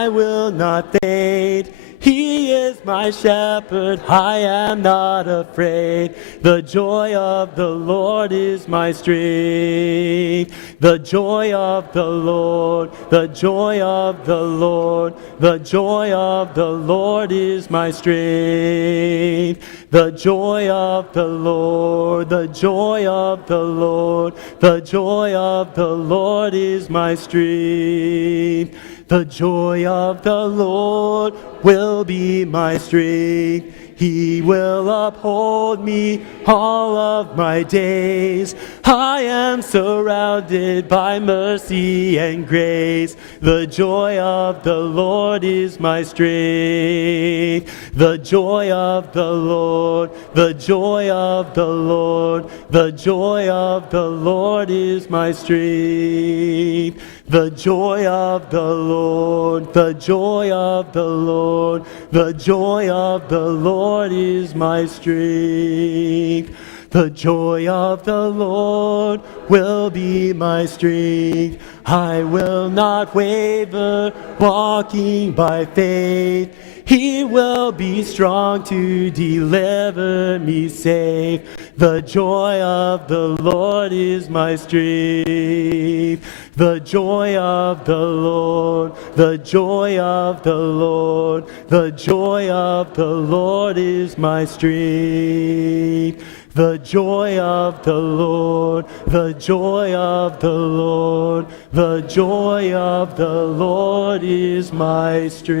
I will not faint. He is my shepherd, I am not afraid. The joy of the Lord is my strength. The joy of the Lord, the joy of the Lord, the joy of the Lord is my strength. The joy of the Lord, the joy of the Lord, the joy of the Lord is my strength. The joy of the Lord will be my strength. He will uphold me all of my days. I am surrounded by mercy and grace. The joy of the Lord is my strength. The joy of the Lord, the joy of the Lord, the joy of the Lord is my strength. The joy of the Lord, the joy of the Lord, the joy of the Lord is my strength. The joy of the Lord will be my strength. I will not waver, walking by faith. He will be strong to deliver me safe. The joy of the Lord is my strength. The joy of the Lord, the joy of the Lord, the joy of the Lord is my strength. The joy of the Lord, the joy of the Lord, the joy of the Lord is my strength.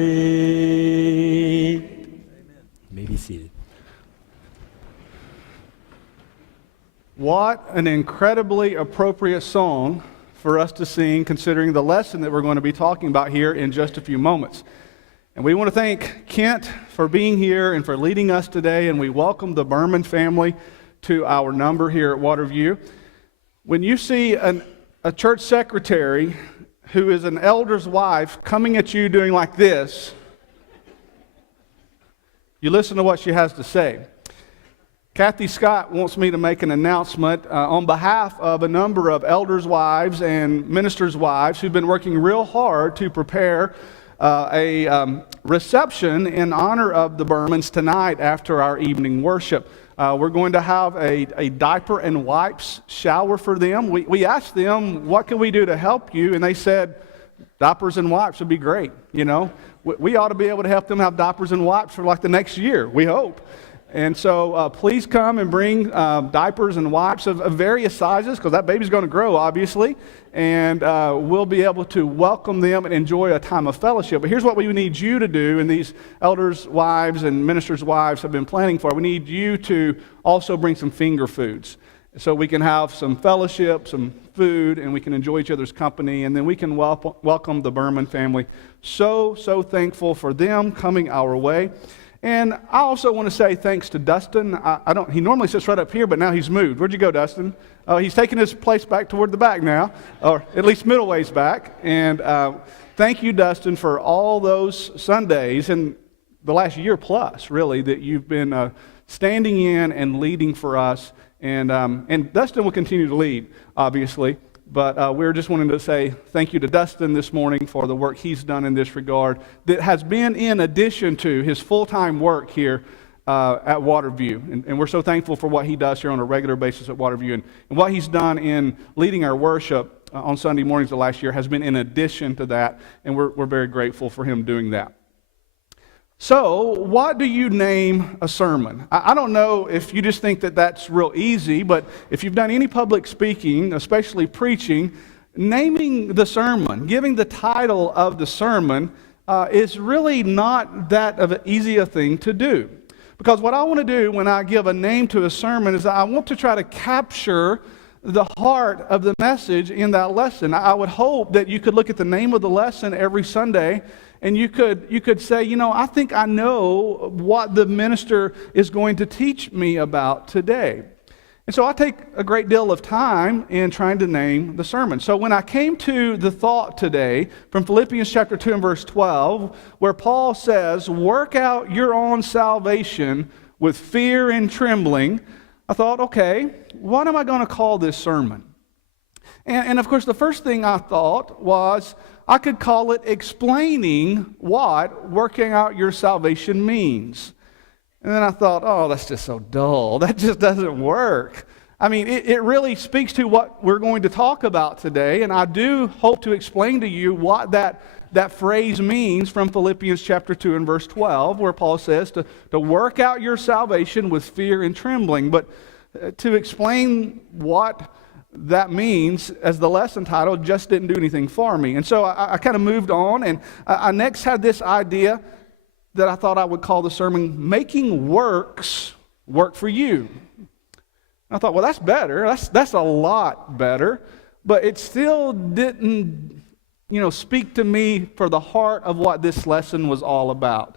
Amen. You may be seated. What an incredibly appropriate song for us to sing, considering the lesson that we're going to be talking about here in just a few moments. And we want to thank Kent for being here and for leading us today, and we welcome the Berman family to our number here at Waterview. When you see a church secretary who is an elder's wife coming at you doing like this, you listen to what she has to say. Kathy Scott wants me to make an announcement on behalf of a number of elders' wives and ministers' wives who've been working real hard to prepare a reception in honor of the Bermans tonight after our evening worship. We're going to have a diaper and wipes shower for them. We asked them, what can we do to help you? And they said, diapers and wipes would be great. You know, we ought to be able to help them have diapers and wipes for like the next year, we hope. And so please come and bring diapers and wipes of various sizes, because that baby's going to grow, obviously. And we'll be able to welcome them and enjoy a time of fellowship. But here's what we need you to do, and these elders' wives and ministers' wives have been planning for. We need you to also bring some finger foods, so we can have some fellowship, some food, and we can enjoy each other's company, and then we can welcome the Berman family. So thankful for them coming our way. And I also want to say thanks to Dustin. He normally sits right up here, but now he's moved. Where'd you go, Dustin? He's taking his place back toward the back now, or at least middle ways back. And thank you, Dustin, for all those Sundays and the last year plus, really, that you've been standing in and leading for us. And Dustin will continue to lead, obviously. But we're just wanting to say thank you to Dustin this morning for the work he's done in this regard that has been in addition to his full-time work here at Waterview. And we're so thankful for what he does here on a regular basis at Waterview. And what he's done in leading our worship on Sunday mornings the last year has been in addition to that. And we're very grateful for him doing that. So, what do you name a sermon? I don't know if you just think that that's real easy, but if you've done any public speaking, especially preaching, naming the sermon, giving the title of the sermon is really not that of an easy a thing to do. Because what I want to do when I give a name to a sermon is I want to try to capture the heart of the message in that lesson. I would hope that you could look at the name of the lesson every Sunday and you could say, you know, I think I know what the minister is going to teach me about today. And so I take a great deal of time in trying to name the sermon. So when I came to the thought today from Philippians chapter 2 and verse 12, where Paul says, work out your own salvation with fear and trembling, I thought, okay, what am I going to call this sermon? And of course, the first thing I thought was, I could call it explaining what working out your salvation means. And then I thought, oh, that's just so dull. That just doesn't work. I mean, it really speaks to what we're going to talk about today, and I do hope to explain to you what that phrase means from Philippians chapter 2 and verse 12, where Paul says to work out your salvation with fear and trembling. But to explain what that means, as the lesson title, just didn't do anything for me. And so I kind of moved on, and I next had this idea that I thought I would call the sermon, Making Works Work for You. I thought, well, that's better. That's a lot better. But it still didn't, speak to me for the heart of what this lesson was all about.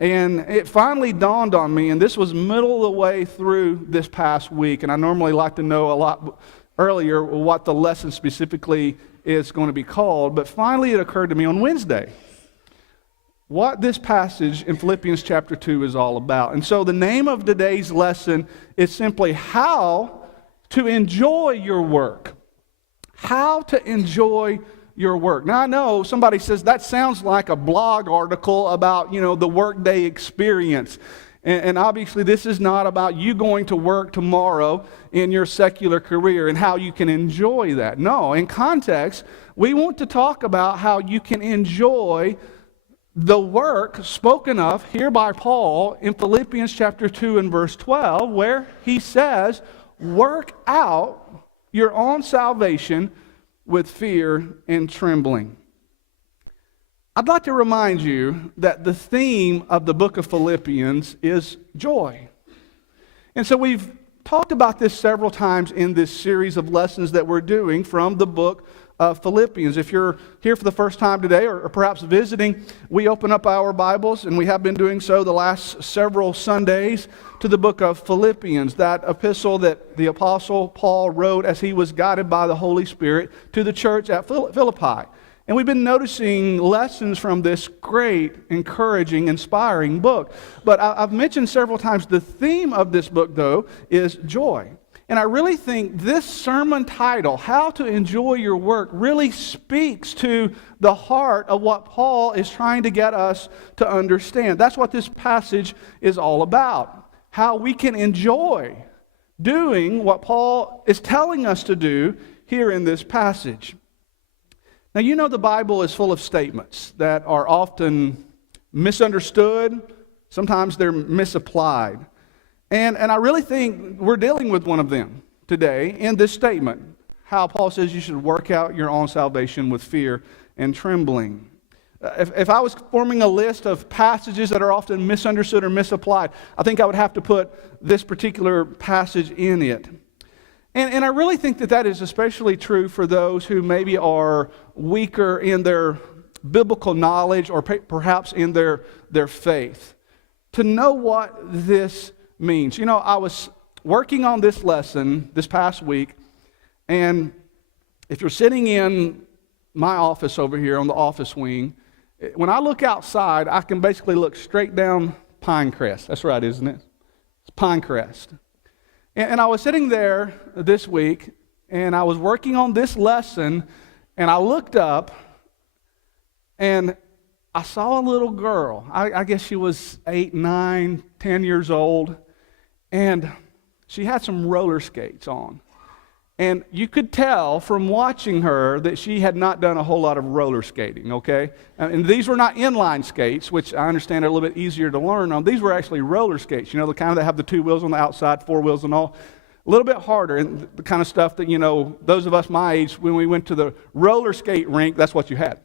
And it finally dawned on me, and this was middle of the way through this past week, and I normally like to know a lot earlier what the lesson specifically is going to be called, but finally it occurred to me on Wednesday what this passage in Philippians chapter 2 is all about. And so the name of today's lesson is simply How to Enjoy Your Work. How to enjoy your work. Now I know somebody says that sounds like a blog article about, the workday experience. And obviously this is not about you going to work tomorrow in your secular career and how you can enjoy that. No, in context, we want to talk about how you can enjoy the work spoken of here by Paul in Philippians chapter 2 and verse 12, where he says, work out your own salvation with fear and trembling. I'd like to remind you that the theme of the book of Philippians is joy. And so we've talked about this several times in this series of lessons that we're doing from the book of Philippians. If you're here for the first time today or perhaps visiting, we open up our Bibles, and we have been doing so the last several Sundays, to the book of Philippians, that epistle that the Apostle Paul wrote as he was guided by the Holy Spirit to the church at Philippi. And we've been noticing lessons from this great, encouraging, inspiring book. But I've mentioned several times the theme of this book, though, is joy. And I really think this sermon title, How to Enjoy Your Work, really speaks to the heart of what Paul is trying to get us to understand. That's what this passage is all about. How we can enjoy doing what Paul is telling us to do here in this passage. Now, the Bible is full of statements that are often misunderstood. Sometimes they're misapplied. And I really think we're dealing with one of them today in this statement, how Paul says you should work out your own salvation with fear and trembling. If I was forming a list of passages that are often misunderstood or misapplied, I think I would have to put this particular passage in it. And I really think that is especially true for those who maybe are weaker in their biblical knowledge or perhaps in their faith. To know what this means. I was working on this lesson this past week, and if you're sitting in my office over here on the office wing, when I look outside, I can basically look straight down Pinecrest. That's right, isn't it? It's Pinecrest. And I was sitting there this week, and I was working on this lesson, and I looked up, and I saw a little girl. I guess she was 8, 9, 10 years old, and she had some roller skates on. And you could tell from watching her that she had not done a whole lot of roller skating, okay? And these were not inline skates, which I understand are a little bit easier to learn on. These were actually roller skates, the kind that have the 2 wheels on the outside, 4 wheels and all. A little bit harder, and the kind of stuff that, those of us my age, when we went to the roller skate rink, that's what you had.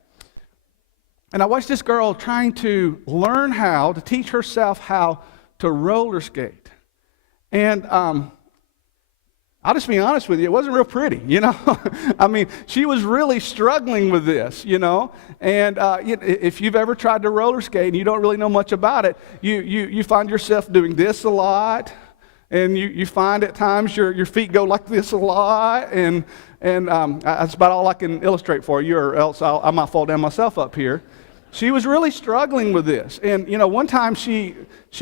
And I watched this girl trying to learn how to teach herself how to roller skate. And I'll just be honest with you, it wasn't real pretty, I mean, she was really struggling with this, And if you've ever tried to roller skate and you don't really know much about it, you find yourself doing this a lot, and you find at times your feet go like this a lot, and that's about all I can illustrate for you, or else I might fall down myself up here. She was really struggling with this. And, one time she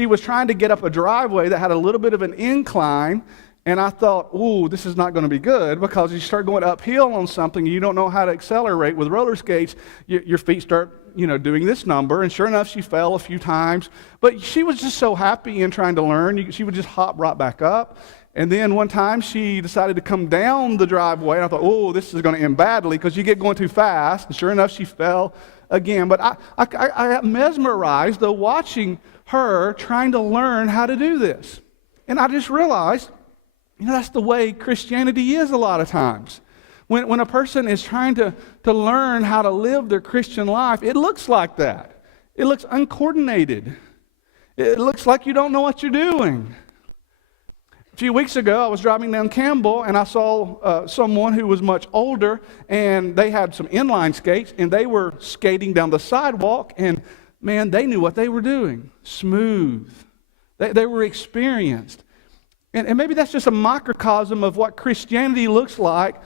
was trying to get up a driveway that had a little bit of an incline, And I thought, ooh, this is not going to be good, because you start going uphill on something, you don't know how to accelerate. With roller skates, your feet start, doing this number. And sure enough, she fell a few times. But she was just so happy in trying to learn. She would just hop right back up. And then one time she decided to come down the driveway. And I thought, oh, this is going to end badly, because you get going too fast. And sure enough, she fell again. But I got mesmerized, though, watching her trying to learn how to do this. And I just realized, that's the way Christianity is a lot of times. When a person is trying to learn how to live their Christian life, it looks like that. It looks uncoordinated. It looks like you don't know what you're doing. A few weeks ago, I was driving down Campbell, and I saw someone who was much older, and they had some inline skates, and they were skating down the sidewalk, and man, they knew what they were doing. Smooth. They were experienced. And maybe that's just a microcosm of what Christianity looks like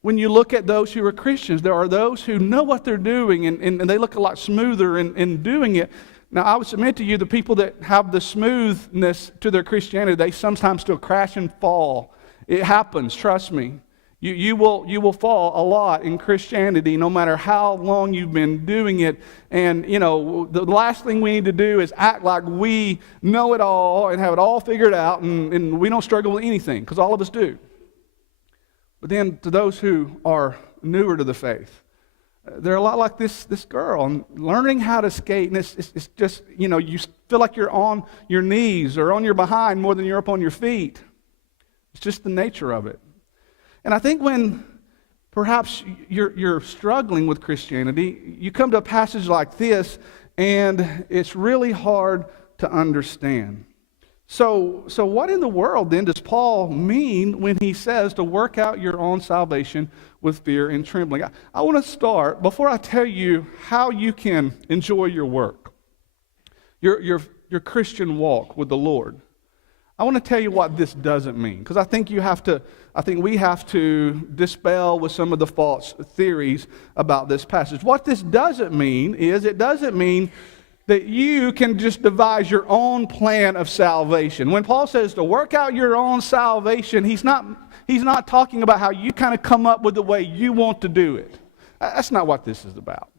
when you look at those who are Christians. There are those who know what they're doing, and they look a lot smoother in doing it. Now, I would submit to you, the people that have the smoothness to their Christianity, they sometimes still crash and fall. It happens, trust me. You will fall a lot in Christianity, no matter how long you've been doing it. And, the last thing we need to do is act like we know it all and have it all figured out, and we don't struggle with anything, because all of us do. But then to those who are newer to the faith, they're a lot like this girl, and learning how to skate, and it's just, you feel like you're on your knees or on your behind more than you're up on your feet. It's just the nature of it. And I think when perhaps you're struggling with Christianity, you come to a passage like this, and it's really hard to understand. So what in the world then does Paul mean when he says to work out your own salvation with fear and trembling? I want to start, before I tell you how you can enjoy your work, your Christian walk with the Lord. I want to tell you what this doesn't mean, because I think we have to dispel with some of the false theories about this passage. What this doesn't mean is, it doesn't mean that you can just devise your own plan of salvation. When Paul says to work out your own salvation, he's not talking about how you kind of come up with the way you want to do it. That's not what this is about.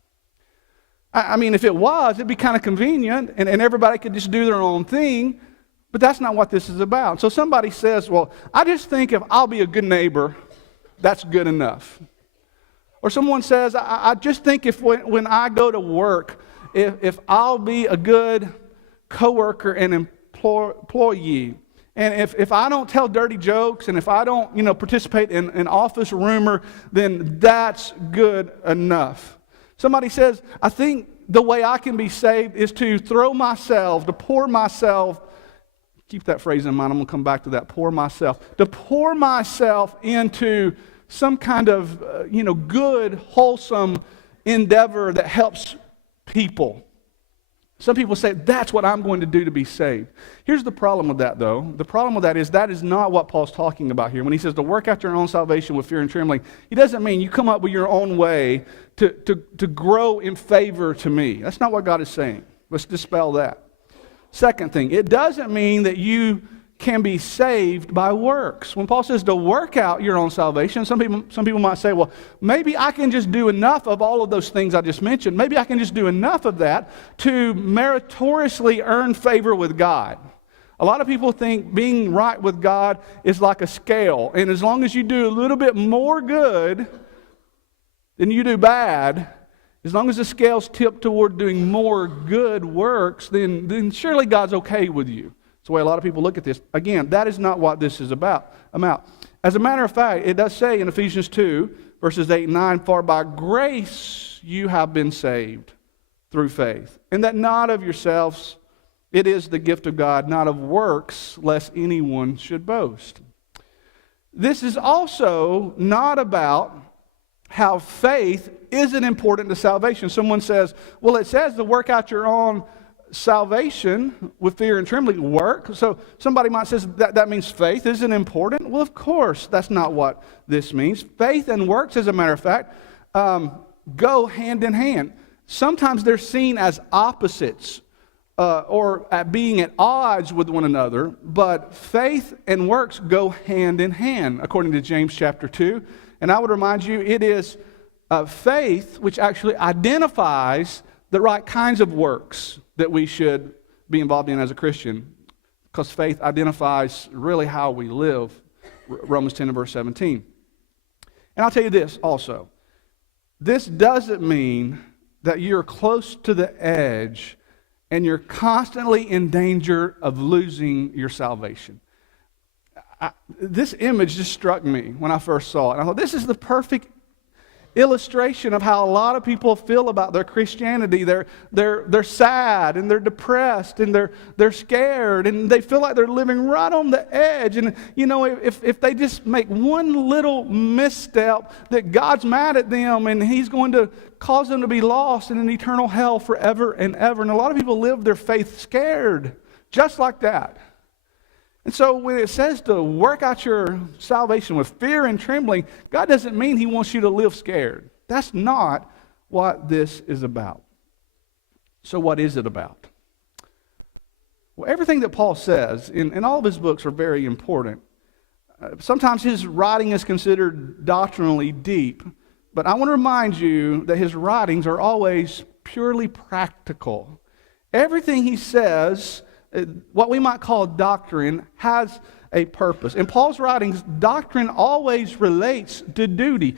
I mean, if it was, it'd be kind of convenient, and everybody could just do their own thing. But that's not what this is about. So somebody says, well, I just think if I'll be a good neighbor, that's good enough. Or someone says, I just think if when I go to work, if I'll be a good coworker and employee, and if I don't tell dirty jokes, and if I don't participate in an office rumor, then that's good enough. Somebody says, I think the way I can be saved is to pour myself. Keep that phrase in mind. I'm going to come back to that. To pour myself into some kind of, good, wholesome endeavor that helps people. Some people say, that's what I'm going to do to be saved. Here's the problem with that, though. The problem with that is not what Paul's talking about here. When he says to work out your own salvation with fear and trembling, he doesn't mean you come up with your own way to grow in favor to me. That's not what God is saying. Let's dispel that. Second thing, it doesn't mean that you can be saved by works. When Paul says to work out your own salvation, some people might say, well, maybe I can just do enough of all of those things I just mentioned. Maybe I can just do enough of that to meritoriously earn favor with God. A lot of people think being right with God is like a scale, and as long as you do a little bit more good than you do bad, as long as the scales tip toward doing more good works, then surely God's okay with you. That's the way a lot of people look at this. Again, that is not what this is about. As a matter of fact, it does say in Ephesians 2, verses 8 and 9, for by grace you have been saved through faith, and that not of yourselves, it is the gift of God, not of works, lest anyone should boast. This is also not about how faith isn't important to salvation. Someone says, well, it says to work out your own salvation with fear and trembling. Work. So somebody might say that means faith isn't important. Well, of course, that's not what this means. Faith and works, as a matter of fact, go hand in hand. Sometimes they're seen as opposites. or at being at odds with one another, but faith and works go hand in hand, according to James chapter 2. And I would remind you, it is faith which actually identifies the right kinds of works that we should be involved in as a Christian, because faith identifies really how we live, Romans 10 and verse 17. And I'll tell you this also. This doesn't mean that you're close to the edge and you're constantly in danger of losing your salvation. This image just struck me when I first saw it. I thought, this is the perfect illustration of how a lot of people feel about their Christianity. They're sad and they're depressed and they're scared and they feel like they're living right on the edge. And you know, if they just make one little misstep, that God's mad at them and He's going to cause them to be lost in an eternal hell forever and ever. And a lot of people live their faith scared, just like that. And so when it says to work out your salvation with fear and trembling, God doesn't mean He wants you to live scared. That's not what this is about. So what is it about? Well, everything that Paul says in all of his books are very important. Sometimes his writing is considered doctrinally deep, but I want to remind you that his writings are always purely practical. Everything he says, what we might call doctrine, has a purpose. In Paul's writings, doctrine always relates to duty.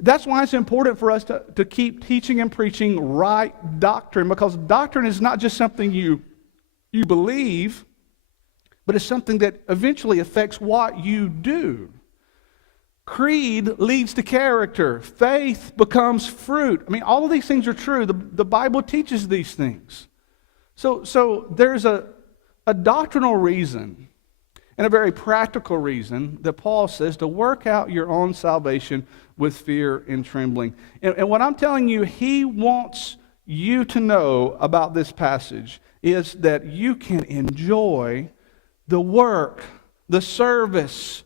That's why it's important for us to keep teaching and preaching right doctrine, because doctrine is not just something you believe, but it's something that eventually affects what you do. Creed leads to character. Faith becomes fruit. I mean, all of these things are true. The Bible teaches these things. So there's a doctrinal reason and a very practical reason that Paul says to work out your own salvation with fear and trembling. And what I'm telling you, he wants you to know about this passage is that you can enjoy the work, the service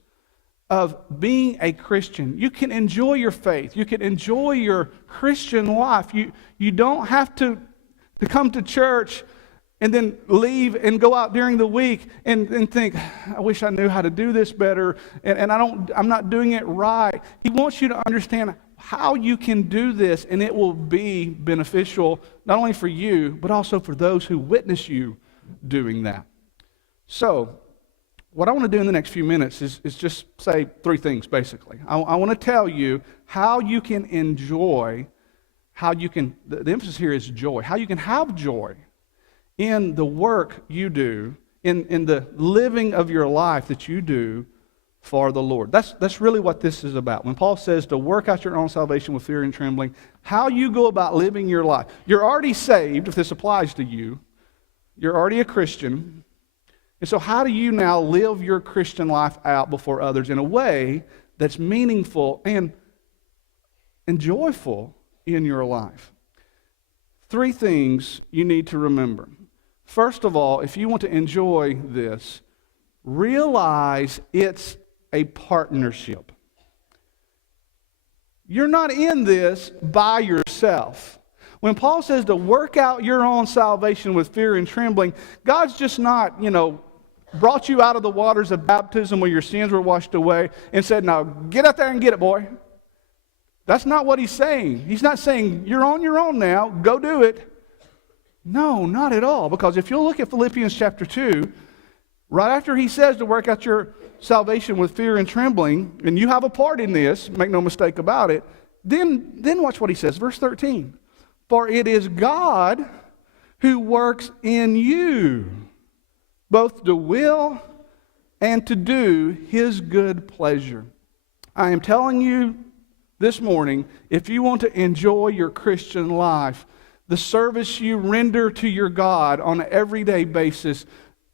of being a Christian. You can enjoy your faith. You can enjoy your Christian life. You don't have to come to church and then leave and go out during the week and think, I wish I knew how to do this better, and I'm not doing it right. He wants you to understand how you can do this, and it will be beneficial not only for you, but also for those who witness you doing that. So, what I want to do in the next few minutes is just say three things, basically. I want to tell you how you can enjoy, the emphasis here is joy, how you can have joy in the work you do, in the living of your life that you do for the Lord. That's really what this is about. When Paul says to work out your own salvation with fear and trembling, how you go about living your life. You're already saved, if this applies to you. You're already a Christian. And so how do you now live your Christian life out before others in a way that's meaningful and joyful in your life? Three things you need to remember. First of all, if you want to enjoy this, realize it's a partnership. You're not in this by yourself. When Paul says to work out your own salvation with fear and trembling, God's just not, brought you out of the waters of baptism where your sins were washed away and said, now get out there and get it, boy. That's not what he's saying. He's not saying, you're on your own now, go do it. No, not at all. Because if you'll look at Philippians chapter 2, right after he says to work out your salvation with fear and trembling, and you have a part in this, make no mistake about it, then watch what he says, verse 13. For it is God who works in you, both to will and to do His good pleasure. I am telling you this morning, if you want to enjoy your Christian life, the service you render to your God on an everyday basis,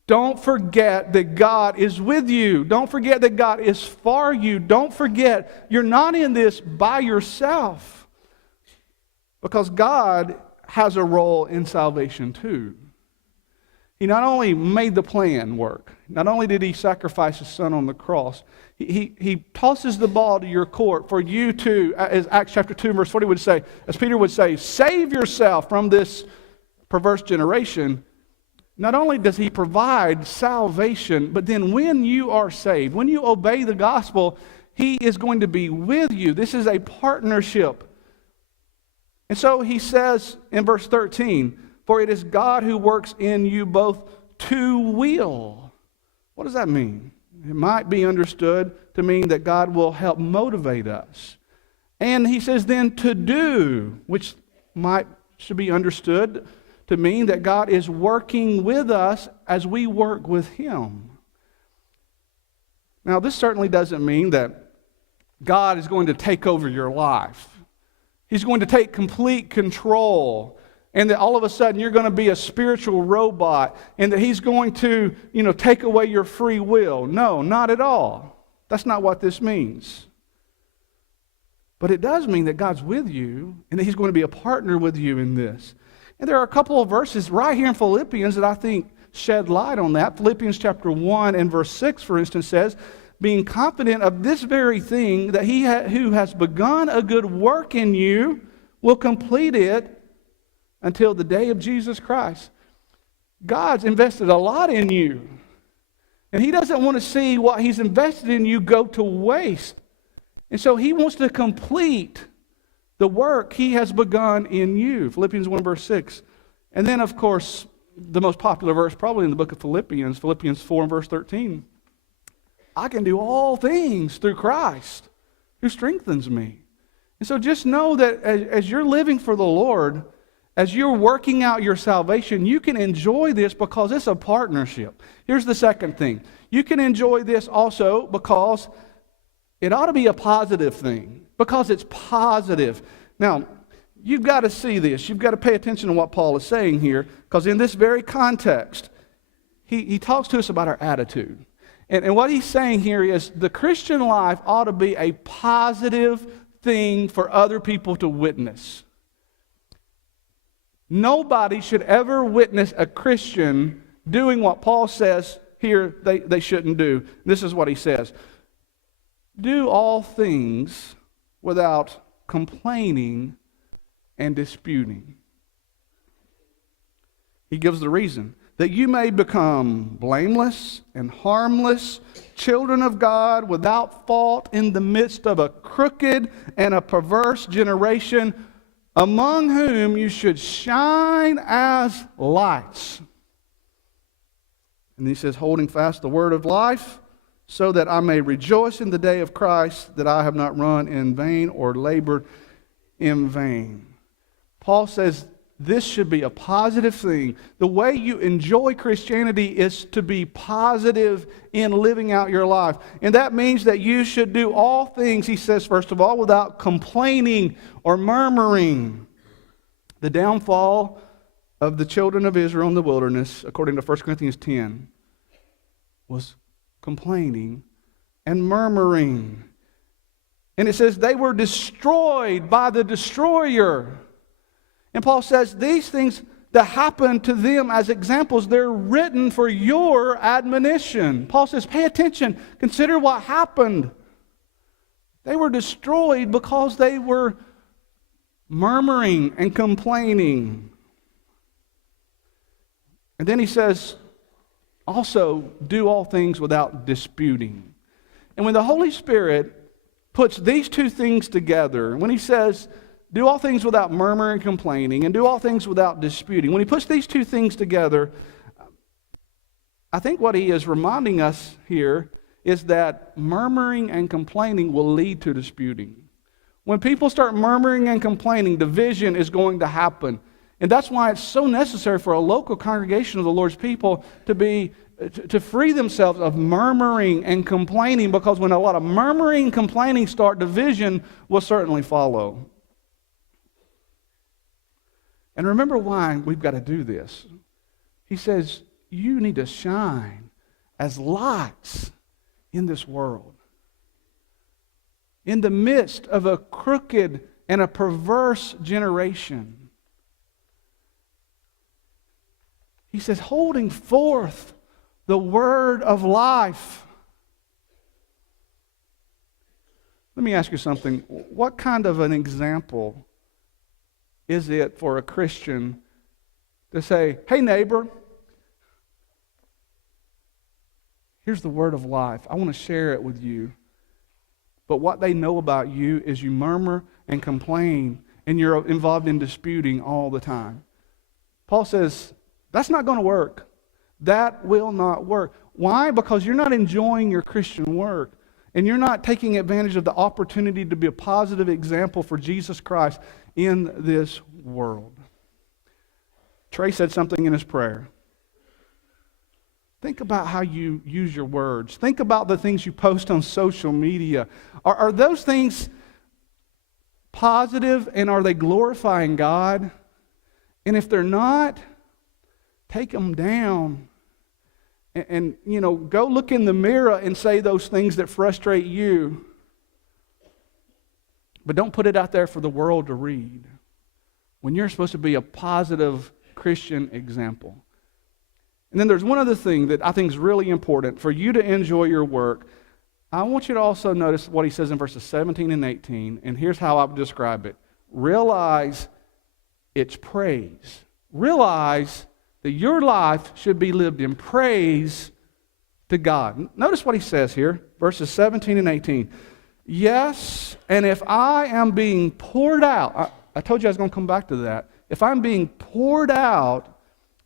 don't forget that God is with you. Don't forget that God is for you. Don't forget you're not in this by yourself, because God has a role in salvation too. He not only made the plan work, not only did He sacrifice His Son on the cross, He tosses the ball to your court for you to, as Acts chapter 2 verse 40 would say, as Peter would say, save yourself from this perverse generation. not only does he provide salvation, but then when you are saved, when you obey the gospel, he is going to be with you. This is a partnership. And so he says in verse 13, for it is God who works in you both to will. What does that mean? It might be understood to mean that God will help motivate us. And he says then to do, which should be understood to mean that God is working with us as we work with him. Now, this certainly doesn't mean that God is going to take over your life. He's going to take complete control, and that all of a sudden you're going to be a spiritual robot, and that he's going to, take away your free will. No, not at all. That's not what this means. But it does mean that God's with you, and that he's going to be a partner with you in this. And there are a couple of verses right here in Philippians that I think shed light on that. Philippians chapter 1 and verse 6, for instance, says, being confident of this very thing, that he who has begun a good work in you will complete it until the day of Jesus Christ. God's invested a lot in you, and he doesn't want to see what he's invested in you go to waste. And so he wants to complete the work he has begun in you. Philippians 1 verse 6. And then, of course, the most popular verse probably in the book of Philippians, Philippians 4 and verse 13. I can do all things through Christ who strengthens me. And so just know that as you're living for the Lord, as you're working out your salvation, you can enjoy this because it's a partnership. Here's the second thing. You can enjoy this also because it ought to be a positive thing, because it's positive. Now, you've got to see this. You've got to pay attention to what Paul is saying here, because in this very context, he talks to us about our attitude. And what he's saying here is the Christian life ought to be a positive thing for other people to witness. Nobody should ever witness a Christian doing what Paul says here they shouldn't do. This is what he says. Do all things without complaining and disputing. He gives the reason. That you may become blameless and harmless, children of God, without fault in the midst of a crooked and a perverse generation, among whom you should shine as lights. And he says, holding fast the word of life, so that I may rejoice in the day of Christ, that I have not run in vain or labored in vain. Paul says this should be a positive thing. The way you enjoy Christianity is to be positive in living out your life. And that means that you should do all things, he says, first of all, without complaining or murmuring. The downfall of the children of Israel in the wilderness, according to 1 Corinthians 10, was complaining and murmuring. And it says they were destroyed by the destroyer. And Paul says these things that happened to them as examples, they're written for your admonition. Paul says, pay attention. Consider what happened. They were destroyed because they were murmuring and complaining. And then he says, also, do all things without disputing. And when the Holy Spirit puts these two things together, when he says, do all things without murmuring and complaining, and do all things without disputing, when he puts these two things together, I think what he is reminding us here is that murmuring and complaining will lead to disputing. When people start murmuring and complaining, division is going to happen. And that's why it's so necessary for a local congregation of the Lord's people to free themselves of murmuring and complaining, because when a lot of murmuring and complaining start, division will certainly follow. And remember why we've got to do this. He says, you need to shine as lights in this world. In the midst of a crooked and a perverse generation. He says, holding forth the word of life. Let me ask you something. What kind of an example is it for a Christian to say, hey neighbor, Here's the word of life. I want to share it with you. But what they know about you is you murmur and complain, and you're involved in disputing all the time. Paul says, that's not going to work. That will not work. Why? Because you're not enjoying your Christian work, and you're not taking advantage of the opportunity to be a positive example for Jesus Christ in this world. Trey said something in his prayer. Think about how you use your words. Think about the things you post on social media. Are those things positive, and are they glorifying God? And if they're not, take them down. And go look in the mirror and say those things that frustrate you. But don't put it out there for the world to read, when you're supposed to be a positive Christian example. And then there's one other thing that I think is really important for you to enjoy your work. I want you to also notice what he says in verses 17 and 18, and here's how I would describe it. Realize it's praise. Realize that your life should be lived in praise to God. Notice what he says here, verses 17 and 18. Yes, and if I am being poured out, I told you I was going to come back to that. If I'm being poured out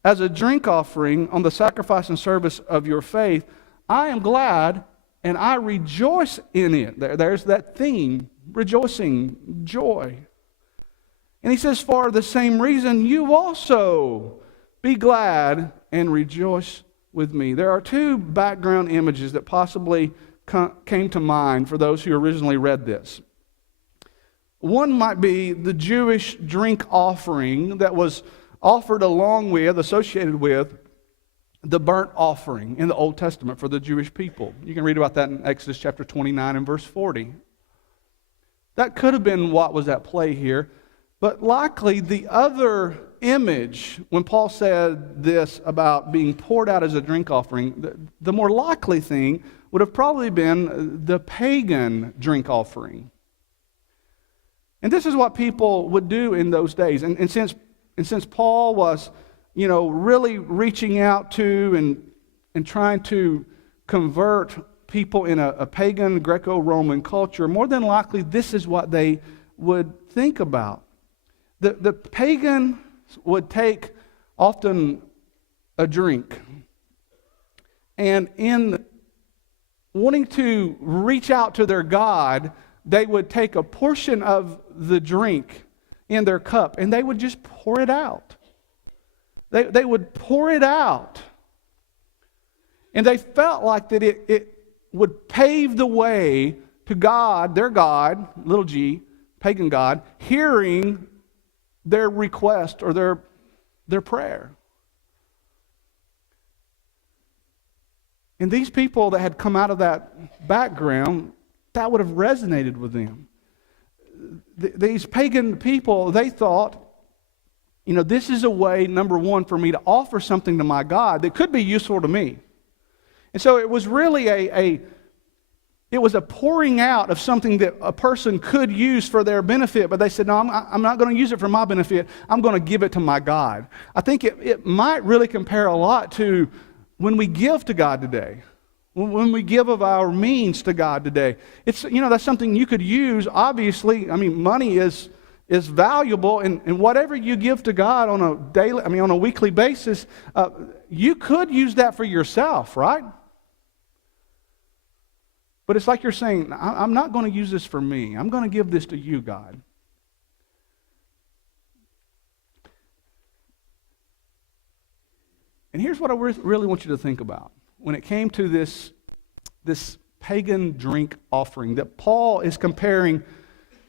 as a drink offering on the sacrifice and service of your faith, I am glad and I rejoice in it. There's that theme, rejoicing, joy. And he says, for the same reason, you also be glad and rejoice with me. There are two background images that possibly came to mind for those who originally read this. One might be the Jewish drink offering that was offered along with, associated with, the burnt offering in the Old Testament for the Jewish people. You can read about that in Exodus chapter 29 and verse 40. That could have been what was at play here, but likely the other image, when Paul said this about being poured out as a drink offering, the more likely thing would have probably been the pagan drink offering. And this is what people would do in those days. And since Paul was, really reaching out to and trying to convert people in a pagan Greco-Roman culture, more than likely this is what they would think about. The pagan would take often a drink, and in wanting to reach out to their God, they would take a portion of the drink in their cup, and they would just pour it out. They would pour it out. And they felt like that it would pave the way to God, their God, little g, pagan God, hearing their request or their prayer. And these people that had come out of that background, that would have resonated with them. These pagan people, they thought, this is a way, number one, for me to offer something to my God that could be useful to me. And so it was really it was a pouring out of something that a person could use for their benefit, but they said, no, I'm not going to use it for my benefit. I'm going to give it to my God. I think it might really compare a lot to when we give to God today. When we give of our means to God today, it's that's something you could use. Obviously, money is valuable, and whatever you give to God on a weekly basis, you could use that for yourself, right? But it's like you're saying, I'm not going to use this for me. I'm going to give this to you, God. And here's what I really want you to think about. When it came to this pagan drink offering, that Paul is comparing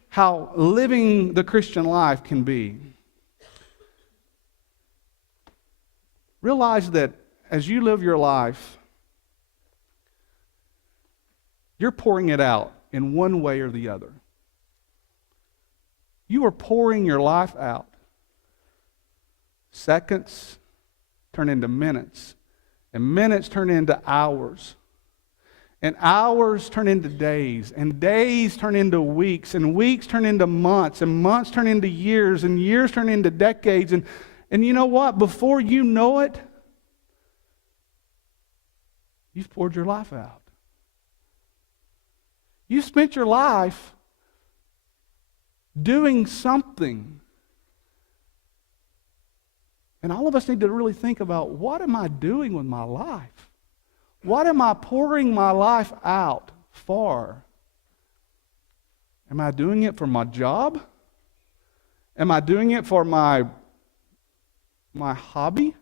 how living the Christian life can be. Realize that as you live your life, you're pouring it out in one way or the other. You are pouring your life out. Seconds turn into minutes, and minutes turn into hours, and hours turn into days, and days turn into weeks, and weeks turn into months, and months turn into years, and years turn into decades. And you know what? Before you know it, You've poured your life out. You spent your life doing something. And all of us need to really think about, what am I doing with my life? What am I pouring my life out for? Am I doing it for my job? Am I doing it for my hobby?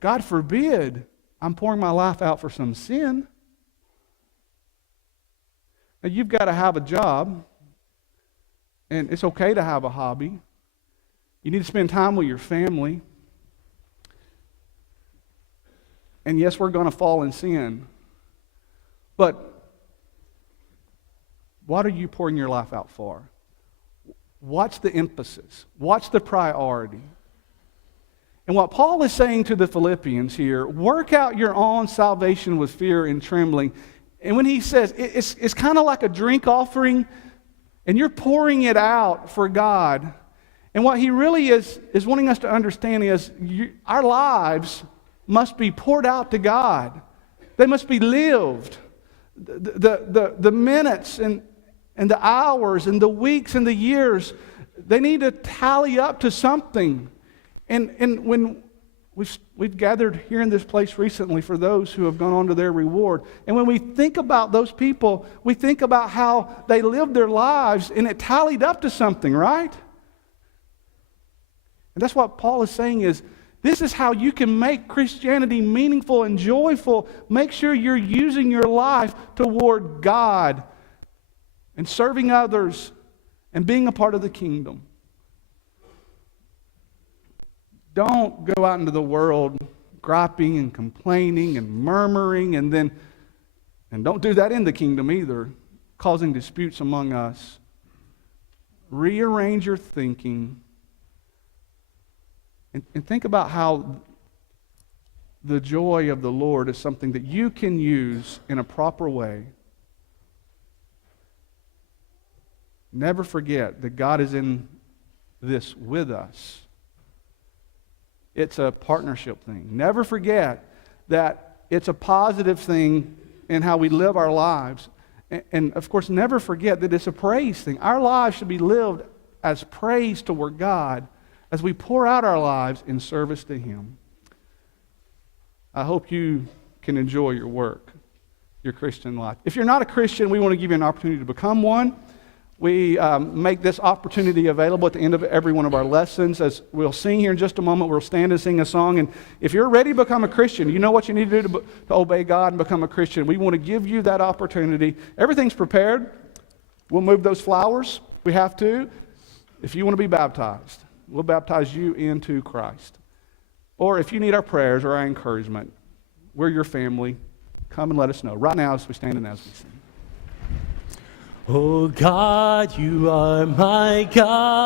God forbid I'm pouring my life out for some sin. Now, you've got to have a job, and it's okay to have a hobby. You need to spend time with your family. And yes, we're going to fall in sin. But what are you pouring your life out for? What's the emphasis? What's the priority? And what Paul is saying to the Philippians here, work out your own salvation with fear and trembling. And when he says, it's kind of like a drink offering, and you're pouring it out for God. And what he really is wanting us to understand is our lives must be poured out to God. They must be lived. The minutes and the hours and the weeks and the years, they need to tally up to something. And when we've gathered here in this place recently for those who have gone on to their reward, and when we think about those people, we think about how they lived their lives, and it tallied up to something, right? And that's what Paul is saying is, this is how you can make Christianity meaningful and joyful. Make sure you're using your life toward God and serving others and being a part of the kingdom. Don't go out into the world griping and complaining and murmuring, and don't do that in the kingdom either, causing disputes among us. Rearrange your thinking and think about how the joy of the Lord is something that you can use in a proper way. Never forget that God is in this with us. It's a partnership thing. Never forget that it's a positive thing in how we live our lives. And of course, never forget that it's a praise thing. Our lives should be lived as praise toward God as we pour out our lives in service to Him. I hope you can enjoy your work, your Christian life. If you're not a Christian, we want to give you an opportunity to become one. We make this opportunity available at the end of every one of our lessons. As we'll sing here in just a moment, we'll stand and sing a song. And if you're ready to become a Christian, you know what you need to do to obey God and become a Christian. We want to give you that opportunity. Everything's prepared. We'll move those flowers. We have to. If you want to be baptized, we'll baptize you into Christ. Or if you need our prayers or our encouragement, we're your family. Come and let us know. Right now, as we stand and as we sing. Oh God, you are my God.